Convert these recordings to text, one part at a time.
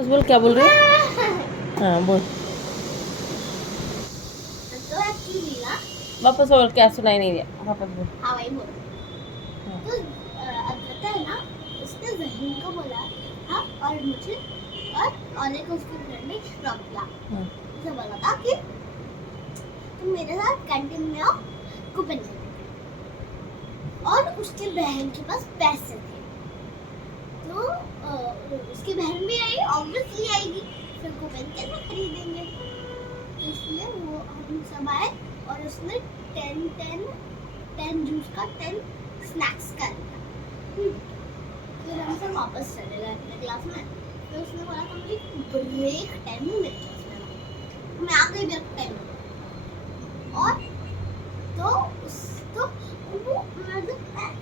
वापस बोल, क्या बोल रहे हो? हाँ बोल, तो एक्चुअली ना, वापस बोल, क्या सुनाई नहीं दिया, वापस बोल। हाँ वही बोल। हाँ। तो अद्वैता है ना, उसने जहीन को बोला था और मुझे और एक उसकी फ्रेंड ने श्रवला हाँ। उसे बोला था कि तुम मेरे साथ कैंटीन में आओ, कूपन लेने। और उसकी बहन के पास पैसे थे, तो उसकी बहन भी आई, ऑब्वियसली आएगी, फिर कूपन कैसे खरीदेंगे। तो इसलिए वो हम सब आए और उसने 10 जूस का 10 स्नैक्स का लिया। फिर हम सब वापस चले गए अपने क्लास में। फिर उसने बोला था मुझे ब्रेक टाइम में मेरे क्लास में आना। मैं आ गई ब्रेक टाइम में। और तो वो मतलब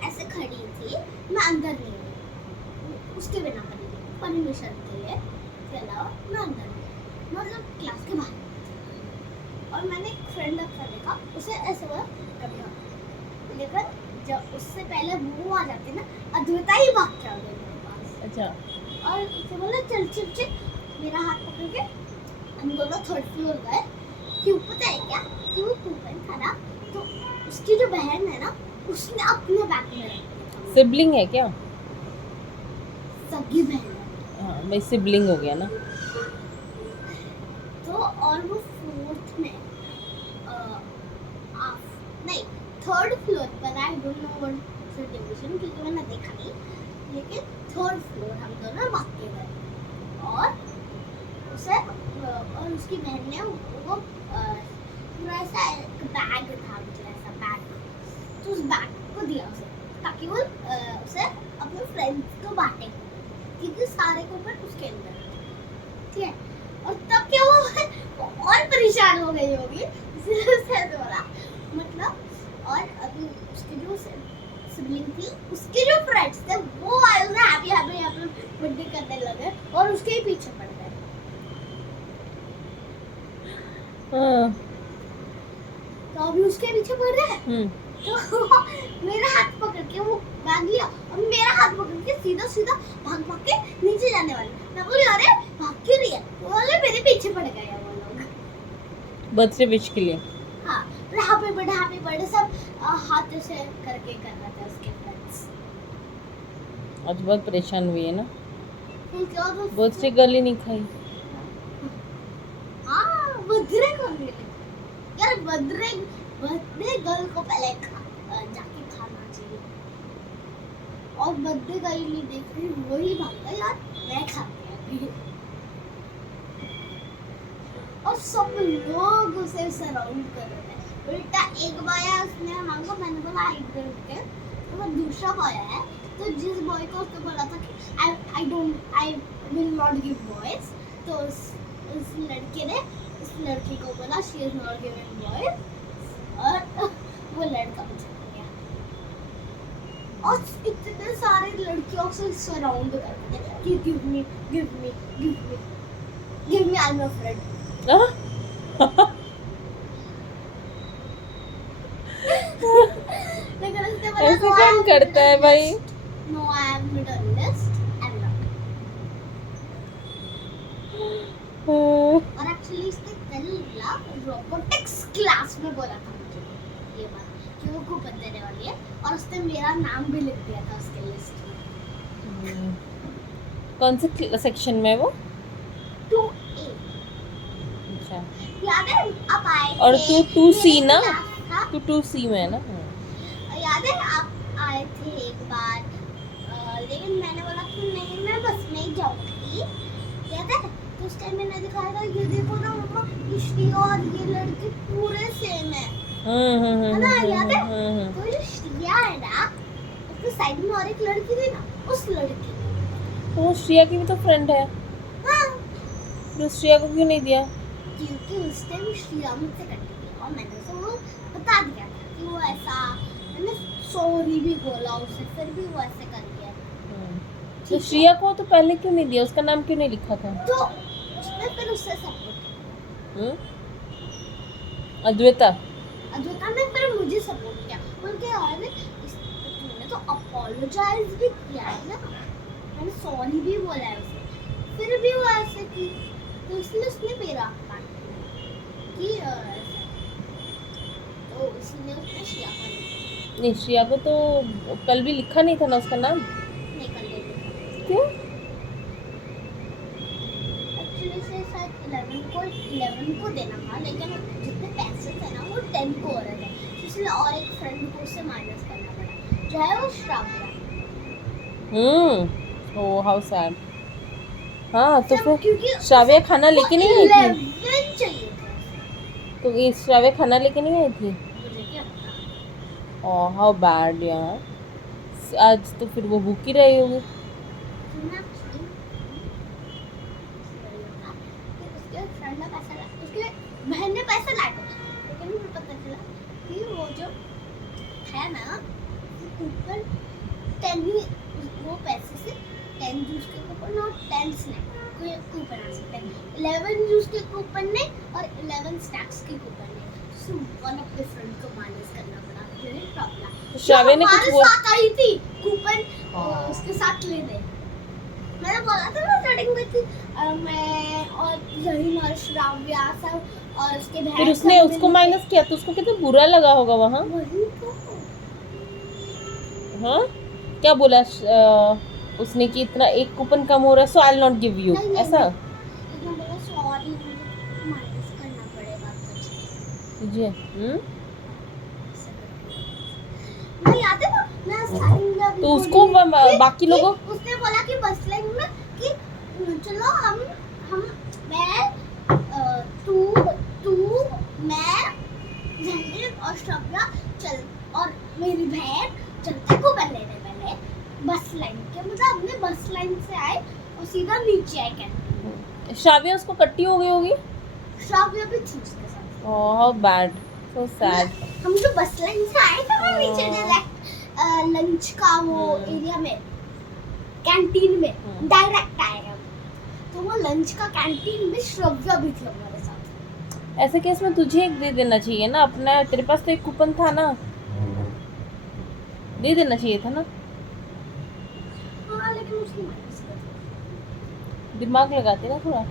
ऐसे खड़ी थी, मैं अंदर नहीं गई उसके बिना खड़ी थी परमिशन के लिए, इसके अलावा मैं अंदर नहीं, मतलब क्लास के बाहर। और मैंने एक फ्रेंड अपना देखा, उसे ऐसे बोला कभी हाँ, लेकिन जब उससे पहले वो आ जाती ना, अद्वैता ही भाग के आ गई मेरे पास। अच्छा। और उसे बोला चल चल चल, मेरा हाथ पकड़ के हम दोनों थर्ड फ्लोर गए। क्यों पता है क्या? कि वो कूपन था ना, तो उसकी जो बहन है ना, उसने अपने बैग में रख दिया था। सिबलिंग है क्या? सगी बहन है। हाँ भाई, सिबलिंग हो गया ना। तो और वो फोर्थ में नहीं, थर्ड फ्लोर पर, I don't know what the division, क्योंकि मैंने देखा नहीं, लेकिन थर्ड फ्लोर हम दोनों भाग के गए। और उसे और उसकी बहन ने वो पूरा ऐसा एक बैग था, मुझे ऐसा बैग, तो उस बैग को दिया उसे, ताकि वो उसे अपने फ्रेंड्स को बांटे, क्योंकि सारे कूपन उसके अंदर थे, ठीक है। और तब क्या हुआ, वो और परेशान हो गई होगी, इसलिए उसे बोला मतलब। और अभी उसकी जो सिबलिंग थी, उसके जो फ्रेंड्स थे, वो आए उसे हैप्पी हैप्पी हैप्पी बर्थडे करने लगे और उसके ही पीछे पड़ गए। हाँ। तो अभी उसके पीछे पड़ गए, तो मेरा हाथ पकड़ के वो भाग लिया, और मेरा हाथ पकड़ के सीधा सीधा भाग भाग के नीचे जाने वाले। मैं बोली अरे भाग क्यों रही है, वो बोले मेरे पीछे पड़ गए हैं वो लोग। बर्थडे विश के लिए। हाँ, हैप्पी बर्थडे सब हाथ से करके कर रहे थे उसके फ्रेंड्स। आज बहुत परेशान हुई है ना, फिर क्या तो बर्थडे गर्ल ही नहीं खाई। हाँ, बर्थडे कौन मिले यार, बर्थडे गर्ल को पहले जाके खाना चाहिए। और बर्थडे गर्ल नहीं देख रही, वही भागता यार मैं खाती अभी। और सब लोग उसे सराउंड कर रहे थे। उल्टा एक बॉय उसने मांगा, मैंने बोला आई करके, तो वो दूसरा बॉय है, तो जिस बॉय को उसने बोला था कि आई विल नॉट गिव बॉयज, तो उस लड़के ने उस लड़की को बोला she is not giving boys, और वो लड़का पीछे पड़ गया। और इतने सारे लड़कियों से सराउंड कर रहे थे कि give me give me give me give me, I am your friend. लेकिन उसने बोला ऐसे कौन करता है भाई? No I am middle list, I am not. और एक्चुअली इसने कल रोबोटिक्स क्लास में बोला था मुझे ये बात कि वो कूपन देने वाली है, और उसने मेरा नाम भी लिख दिया था उसके लिस्ट में। कौन से सेक्शन में है वो? 2A। अच्छा। याद है आप आए थे, और तू 2C ना? मेरे class था। तू 2C में है ना? याद है आप आए थे एक बार, लेकिन मैंने बोला कि नहीं मैं बस में ही जाऊंगी, याद है? तो उस टाइम मैंने दिखाया था, ये देखो ना मम्मा, ये श्रिया और ये लड़की पूरे सेम है, है ना? याद है? तो ये श्रिया है ना, उसके साइड में और एक लड़की थी ना, उस लड़की, तो श्रेया की भी तो फ्रेंड है, हाँ, तो श्रेया को क्यों नहीं दिया? क्योंकि उस टाइम श्रिया मुझसे करती थी और मैंने उसे वो बता दिया था कि वो ऐसा, मैंने सॉरी भी बोला उसे, फिर भी वो ऐसे कर दिया। तो श्रेया को तो पहले क्यों नहीं दिया, उसका नाम क्यों नहीं लिखा था? तो उसने फिर उससे सपोर्ट, अद्वैता ने फिर मुझे सपोर्ट किया, उनके और तूने तो अपोलोजाइज भी किया है ना, मैंने सॉरी भी बोला है उसे, फिर भी वो ऐसे की, तो इसलिए उसने मेरा काट कि ऐसा। तो इसलिए उसने श्रेया का नहीं, श्रेया को तो कल भी लिखा नहीं था ना उसका नाम। नहीं कर लेगा। क्यों? एक्चुअली से शायद 11 को देना था, लेकिन जितने पैसे थे ना वो 10 को हो रहे थे, इसलिए और एक फ्रेंड को उससे माइनस करना पड़ा, जो है वो श्राव्या। Oh how sad. हाँ तो सब फिर क्योंकि श्राव्या खाना लेके नहीं आई थी? 11 चाहिए थे। तो ये श्राव्या खाना लेके नहीं आई थी? मुझे क्या पता। ओह हाउ बैड यार। आज तो फिर वो भूखी रही होगी। सुनना चाहिए। उसके फ्रेंड ने पैसा लाया, उसके बहन ने पैसा लाया, लेकिन मुझे पता चला कि वो जो है ना कूपन 10 ही, वो पैसे से 10 जूस के कूपन और 10 स्नैक के कूपन आ सकते हैं। 11 जूस के कूपन ने और 11 स्नैक्स के कूपन ने, so one of the friend को माइनस करना पड़ा। Very problem. तो श्राव्या ने कुछ हमारे वो साथ आई थी कूपन हाँ। उसके साथ लेने। मैंने बोला था ना स्टार्टिंग में कि मैं और जहीन और श्राव्या सब और उसके बहन। फिर उसने सब उसको मिलके- माइनस किया तो उसको कितना बुरा लगा होगा वहाँ। वही तो। हाँ क्या बोला उसने कि इतना एक कूपन कम हो रहा है so I will not give you, नहीं, ऐसा? उसने बोला सॉरी मुझे माइनस करना पड़ेगा तुझे नहीं याद है ना, मैं स्टार्टिंग में अभी तो उसको बोली बाकी कि लोगों उसने बोला कि बस लाइन में कि चलो हम मैं तू मैं जहीन और श्राव्या चल और मेरी बहन चलते कूपन लेने पहले बस लाइन के, मतलब हमने बस लाइन से आए और सीधा नीचे आए कैंटीन। श्राव्या उसको कट्टी हो गई होगी। श्राव्या भी थी उसके साथ। Oh how bad, so sad. हम जो बस लाइन से आए थे ना नीचे डायरेक्ट लंच का वो एरिया में कैंटीन में डायरेक्ट आए हम, तो वो लंच का कैंटीन में श्राव्या भी थी हमारे साथ। ऐसे केस में तुझे एक दे देना चाहिए ना अपना, तेरे पास तो एक कूपन था ना, दे देना चाहिए था ना। हाँ लेकिन उसने माइनस कर दिया। दिमाग लगाते ना थोड़ा।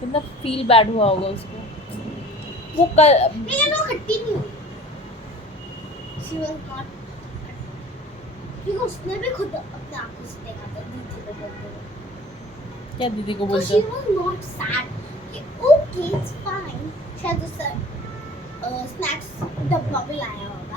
कितना फील बैड हुआ होगा उसको। वो कल लेकिन वो खट्टी नहीं हुई। She was not, क्योंकि उसने भी खुद अपने आंखों से देखा था दीदी को बोलते हुए। क्या दीदी को तो बोलते she हो? was not sad कि okay it's fine, शायद उससे स्नैक्स डब्बा भी लाया होगा।